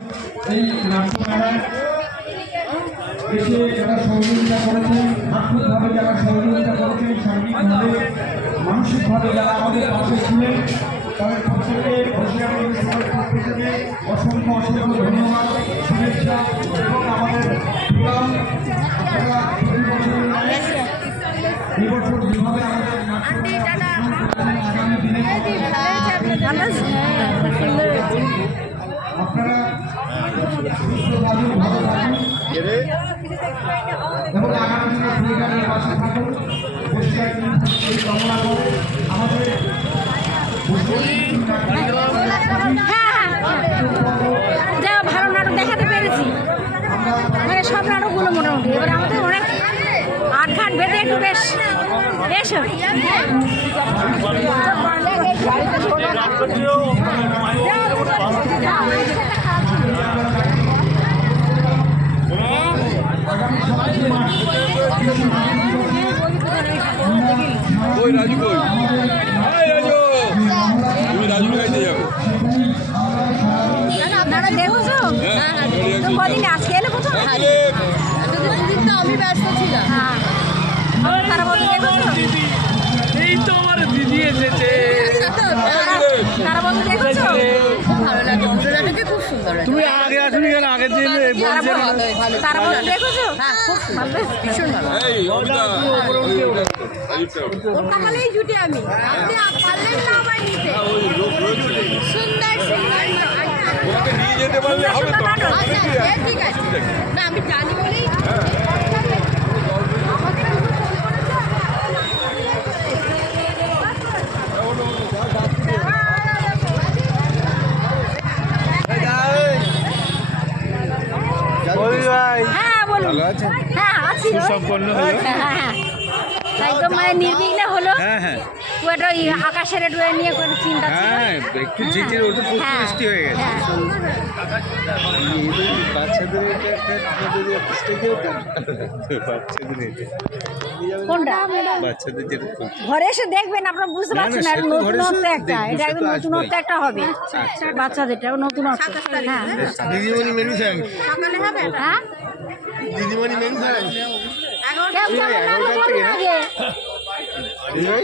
এই নাট্য মেলায় এসে যারা সহযোগিতা করেছেন, আর্থিকভাবে যারা সহযোগিতা করেছেন, সার্বিকভাবে মানসিকভাবে যারা আমাদের পাশে ছিলেন, তাদের প্রত্যেককে বসিরহাট সবার পক্ষ থেকে অসংখ্য অসংখ্য ধন্যবাদ, শুভেচ্ছা এবং আমাদের প্রোগ্রাম আপনারা প্রতি বছরের ন্যায় এবছর যেভাবে আমাদের আগামী দিনে আপনারা সুস্থভাবে ভালো থাকুন এবং আগামী দিনে প্রোগ্রামের পাশে থাকুন। বসিরহাট এই কামনা করে আমাদের যা ভালো নাটক দেখাতে পেরেছি, মানে সব নাটকগুলো মোটামুটি। এবার আমাদের অনেক আটঘাট বেঁধে একটু বেশ বেশ কই রাজু কই? রাজু তুমি রাজু গাইতে যাবো? আপনারা দেখছো তো কদিন আজকে এলে কোথাও আমি ব্যস্ত ছিলাম। হ্যাঁ তারা বলতে দেখছো, এই তো আমার দিদি এসেছে। তারা বলতে দেখছো ভালো লাগে, অন্তরাটাকে খুব সুন্দর লাগে। তুমি আগে আসুনি কেন? আগের দিন বলছে তারা বলতে দেখছো হ্যাঁ, খুব সুন্দর, ভালো ভীষণ ভালো। এই অমিতা ওর কাকালেই জুটে আমি, আপনি পারলেন না আমায় নিতে। সুন্দর সুন্দর ওকে নিয়ে যেতে পারলে হবে তো। আচ্ছা, ঠিক আছে। না আমি জানি বলেই হ্যাঁ বলুন। হ্যাঁ আছি সুসম্পন্ন হলো। হ্যাঁ হ্যাঁ একদম মানে নির্বিঘ্নে হলো। হ্যাঁ হ্যাঁ ওটা আকাশের একটু নিয়ে কোনো চিন্তা ছিল। হ্যাঁ একটু জিতের ওটা পুষ্টি হয়ে গেছে। হ্যাঁ বাচ্চাদের কোনটা বাচ্চাদের যেটা ঘরে এসে দেখবেন, আপনারা বুঝতে না, পারছেন সে না, তো ঘরে এসে নতুনত্ব একটা, দেখবো, এটা সে একদম তো নতুনত্ব আসবেই। একটা হবে বাচ্চাদেরটা নতুনত্ব। হ্যাঁ দিদিমণি মেনু খান, সকালে হবে না? হ্যাঁ দিদিমণি মেনু খান। কেউ যাবে না, 11টার বলুন থেকে, আগে। দিদিভাই